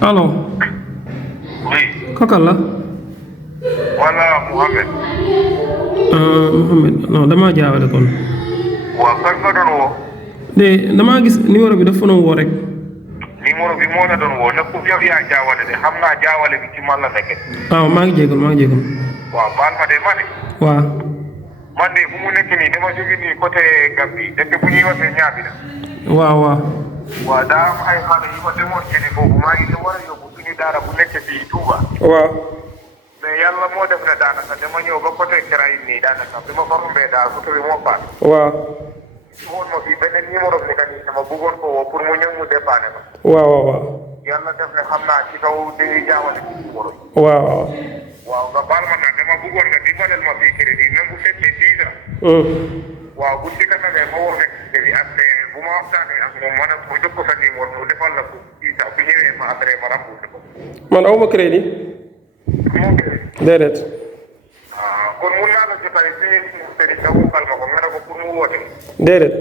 allo. Oui. Kokal la. Wala Mohamed. Mohamed non damaa jaawale kon. waaw kan nga doon woo. de damaa gis numéro bi dafa doon woo rek. numéro bi moo la doon woo ne pour yow yaa jaawale de xam naa jaawale bi ci man la nekk. waaw maa ngi jégal. waaw baal ma de ma ne. waaw. man de bu mu nekk nii dama jóge nii côté Gambie dëkk bu ñuy waxee ñaabi la. waaw. waaw daa am ay xale yu ma demoon jëli foofu maa ngi war a yóbbu suñu daara bu nekk fii Touba. waaw. mais yàlla moo def ne daanaka dama ñëw ba côté Kiraay nii daanaka bi ma fa rombee daal côté bi moo paas. waaw. woon ma fii beneen numéro bi nga nii sama bëggoon ko woo pour mu ñëw mu dépanné ma. waaw. yàlla def ne xam naa ci kaw dañuy jaawale ci numéro yi. waaw. waaw nga baal ma nag dama bëggoon nga dimbalal ma fii crédit même bu fekkee 10 ans. waaw bu ci kanamee ma woo rek bi ak bu ma waxtaanee ak moom ma ne ko jox ko sa numéro mu defal la ko 10 ans bu ñëwee ma après ma remboursé ko. man awma crédit. moo crédit. déedéet. kon mun naa la jotale si nga wokkal ma ko nga ne ko pour mu woote. déedéet.